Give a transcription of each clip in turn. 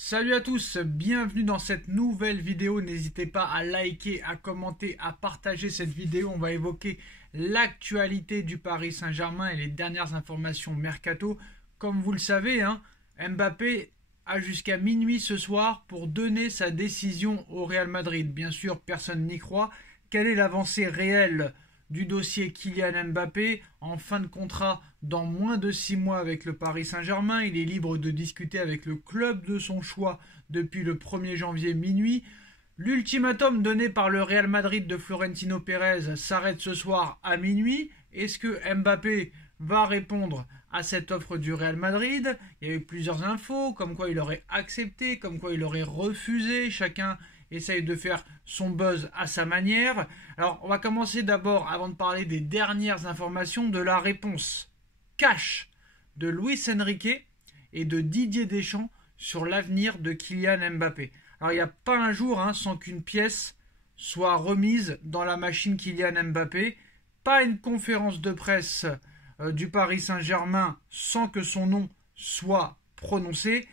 Salut à tous, bienvenue dans cette nouvelle vidéo. N'hésitez pas à liker, à commenter, à partager cette vidéo. On va évoquer l'actualité du Paris Saint-Germain et les dernières informations mercato. Comme vous le savez, Mbappé a jusqu'à minuit ce soir pour donner sa décision au Real Madrid. Bien sûr, personne n'y croit. Quelle est l'avancée réelle du dossier Kylian Mbappé en fin de contrat dans moins de 6 mois avec le Paris Saint-Germain? Il est libre de discuter avec le club de son choix depuis le 1er janvier minuit. L'ultimatum donné par le Real Madrid de Florentino Pérez s'arrête ce soir à minuit. Est-ce que Mbappé va répondre à cette offre du Real Madrid? Il y a eu plusieurs infos, comme quoi il aurait accepté, comme quoi il aurait refusé. Chacun essaye de faire son buzz à sa manière. Alors, on va commencer d'abord, avant de parler des dernières informations, de la réponse cash de Luis Enrique et de Didier Deschamps sur l'avenir de Kylian Mbappé. Alors, il n'y a pas un jour sans qu'une pièce soit remise dans la machine Kylian Mbappé. Pas une conférence de presse du Paris Saint-Germain sans que son nom soit prononcé.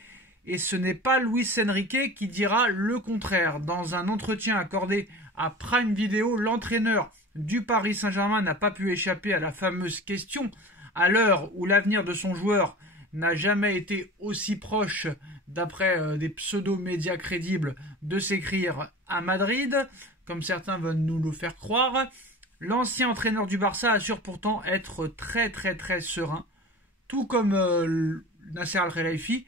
Et ce n'est pas Luis Enrique qui dira le contraire. Dans un entretien accordé à Prime Video, l'entraîneur du Paris Saint-Germain n'a pas pu échapper à la fameuse question à l'heure où l'avenir de son joueur n'a jamais été aussi proche, d'après des pseudo-médias crédibles, de s'écrire à Madrid, comme certains veulent nous le faire croire. L'ancien entraîneur du Barça assure pourtant être très serein, tout comme Nasser Al-Khelaifi,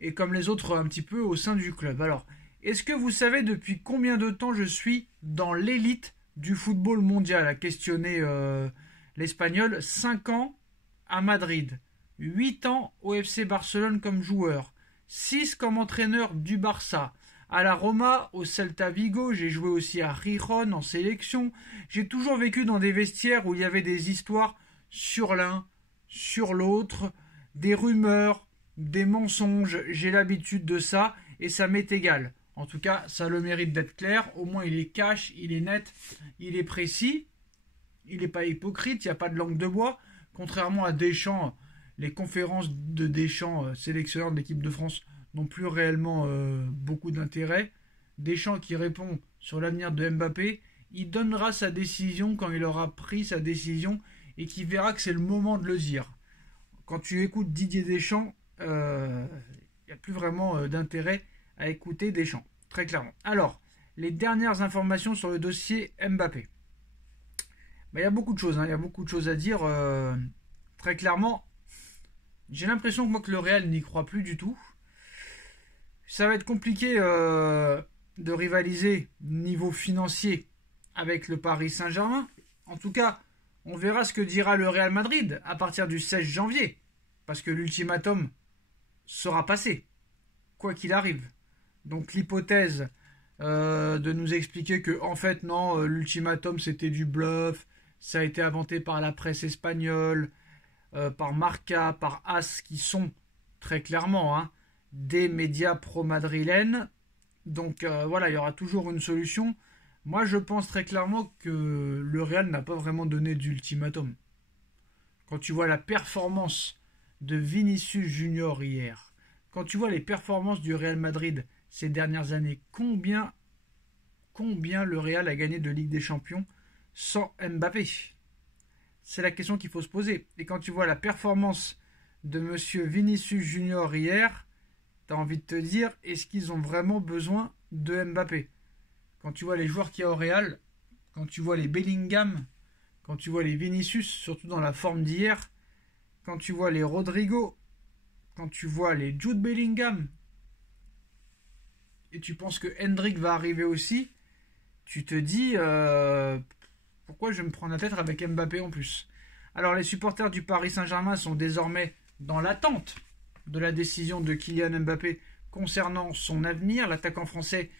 et comme les autres un petit peu au sein du club. Alors, est-ce que vous savez depuis combien de temps je suis dans l'élite du football mondial, a questionné l'Espagnol. 5 ans à Madrid, 8 ans au FC Barcelone comme joueur, 6 comme entraîneur du Barça, à la Roma, au Celta Vigo, j'ai joué aussi à Gijón en sélection. J'ai toujours vécu dans des vestiaires où il y avait des histoires sur l'un, sur l'autre, des rumeurs, des mensonges. J'ai l'habitude de ça et ça m'est égal. En tout cas, ça a le mérite d'être clair. Au moins, il est cash, il est net, il est précis. Il n'est pas hypocrite, il n'y a pas de langue de bois. Contrairement à Deschamps, les conférences de Deschamps, sélectionneur de l'équipe de France, n'ont plus réellement beaucoup d'intérêt. Deschamps qui répond sur l'avenir de Mbappé, il donnera sa décision quand il aura pris sa décision et qui verra que c'est le moment de le dire. Quand tu écoutes Didier Deschamps, il n'y a plus vraiment d'intérêt à écouter Deschamps, très clairement. Alors, les dernières informations sur le dossier Mbappé. Il y a beaucoup de choses, il y a beaucoup de choses à dire. Très clairement, j'ai l'impression que moi que le Real n'y croit plus du tout. Ça va être compliqué de rivaliser niveau financier avec le Paris Saint-Germain. En tout cas, on verra ce que dira le Real Madrid à partir du 16 janvier. Parce que l'ultimatum sera passé, quoi qu'il arrive. Donc l'hypothèse de nous expliquer que, en fait, non, l'ultimatum c'était du bluff, ça a été inventé par la presse espagnole, par Marca, par AS, qui sont très clairement des médias pro-madrilènes. Donc voilà, il y aura toujours une solution. Moi, je pense très clairement que le Real n'a pas vraiment donné d'ultimatum. Quand tu vois la performance de Vinicius Junior hier, quand tu vois les performances du Real Madrid ces dernières années, combien le Real a gagné de Ligue des Champions sans Mbappé? C'est la question qu'il faut se poser. Et quand tu vois la performance de monsieur Vinicius Junior hier, tu as envie de te dire, est-ce qu'ils ont vraiment besoin de Mbappé? Quand tu vois les joueurs qu'il y a au Real, quand tu vois les Bellingham, quand tu vois les Vinicius, surtout dans la forme d'hier, quand tu vois les Rodrigo, quand tu vois les Jude Bellingham, et tu penses que Hendrick va arriver aussi, tu te dis pourquoi je vais me prendre la tête avec Mbappé en plus? Alors les supporters du Paris Saint-Germain sont désormais dans l'attente de la décision de Kylian Mbappé concernant son avenir. L'attaquant français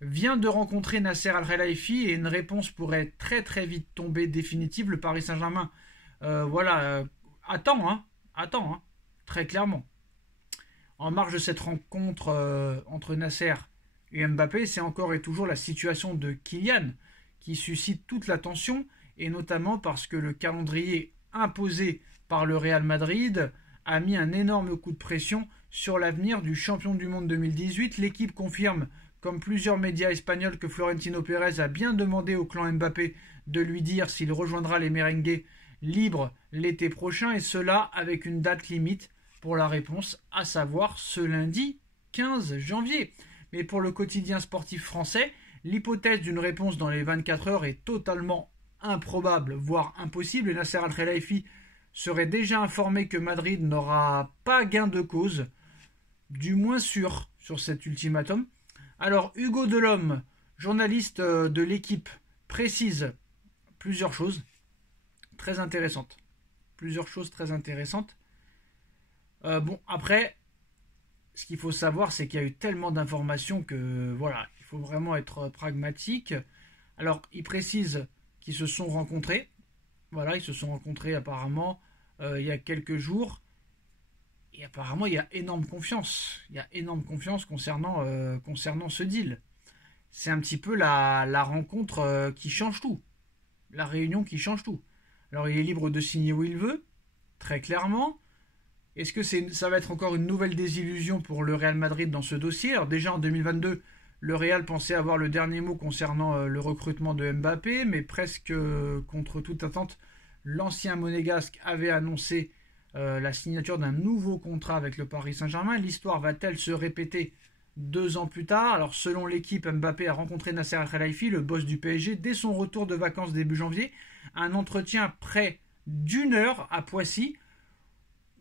vient de rencontrer Nasser Al-Khelaifi et une réponse pourrait très vite tomber définitive. Le Paris Saint-Germain attend, très clairement. En marge de cette rencontre entre Nasser et Mbappé, c'est encore et toujours la situation de Kylian qui suscite toute l'attention, et notamment parce que le calendrier imposé par le Real Madrid a mis un énorme coup de pression sur l'avenir du champion du monde 2018. L'équipe confirme, comme plusieurs médias espagnols, que Florentino Pérez a bien demandé au clan Mbappé de lui dire s'il rejoindra les merengues libres l'été prochain, et cela avec une date limite pour la réponse, à savoir ce lundi 15 janvier. Mais pour le quotidien sportif français, l'hypothèse d'une réponse dans les 24 heures est totalement improbable, voire impossible, et Nasser Al-Khelaifi serait déjà informé que Madrid n'aura pas gain de cause, du moins sûr, sur cet ultimatum. Alors Hugo Delhomme, journaliste de l'équipe, précise plusieurs choses très intéressantes. Bon, après, ce qu'il faut savoir, c'est qu'il y a eu tellement d'informations que, voilà, il faut vraiment être pragmatique. Alors, il précise qu'ils se sont rencontrés. Voilà, ils se sont rencontrés apparemment il y a quelques jours. Et apparemment, il y a énorme confiance. Il y a énorme confiance concernant ce deal. C'est un petit peu la rencontre qui change tout. La réunion qui change tout. Alors, il est libre de signer où il veut, très clairement. Est-ce que ça va être encore une nouvelle désillusion pour le Real Madrid dans ce dossier? Alors déjà en 2022, le Real pensait avoir le dernier mot concernant le recrutement de Mbappé, mais presque contre toute attente, l'ancien monégasque avait annoncé la signature d'un nouveau contrat avec le Paris Saint-Germain. L'histoire va-t-elle se répéter 2 ans plus tard? Alors selon l'équipe, Mbappé a rencontré Nasser Al-Khelaifi, le boss du PSG, dès son retour de vacances début janvier. Un entretien près d'1 heure à Poissy,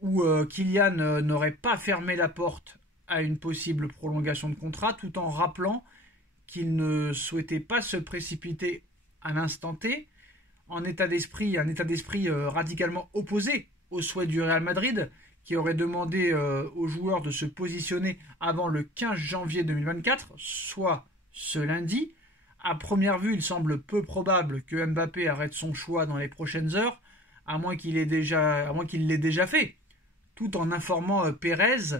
où Kylian n'aurait pas fermé la porte à une possible prolongation de contrat, tout en rappelant qu'il ne souhaitait pas se précipiter à l'instant T, un état d'esprit radicalement opposé au souhait du Real Madrid, qui aurait demandé aux joueurs de se positionner avant le 15 janvier 2024, soit ce lundi. À première vue, il semble peu probable que Mbappé arrête son choix dans les prochaines heures, à moins qu'il l'ait déjà fait, tout en informant Pérez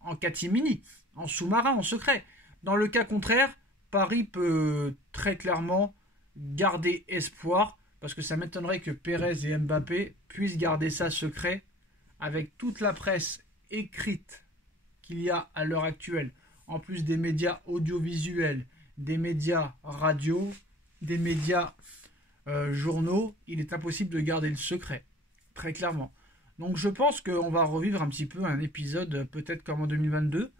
en catimini, en sous-marin, en secret. Dans le cas contraire, Paris peut très clairement garder espoir, parce que ça m'étonnerait que Pérez et Mbappé puissent garder ça secret avec toute la presse écrite qu'il y a à l'heure actuelle, en plus des médias audiovisuels, des médias radio, des médias journaux. Il est impossible de garder le secret, très clairement. Donc je pense qu'on va revivre un petit peu un épisode peut-être comme en 2022,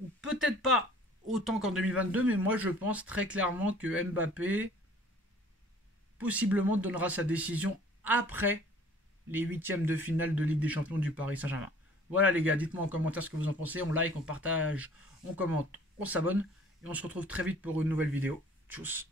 ou peut-être pas autant qu'en 2022, mais moi je pense très clairement que Mbappé possiblement donnera sa décision après les 8e de finale de Ligue des Champions du Paris Saint-Germain. Voilà les gars, dites-moi en commentaire ce que vous en pensez, on like, on partage, on commente, on s'abonne, et on se retrouve très vite pour une nouvelle vidéo. Tchuss.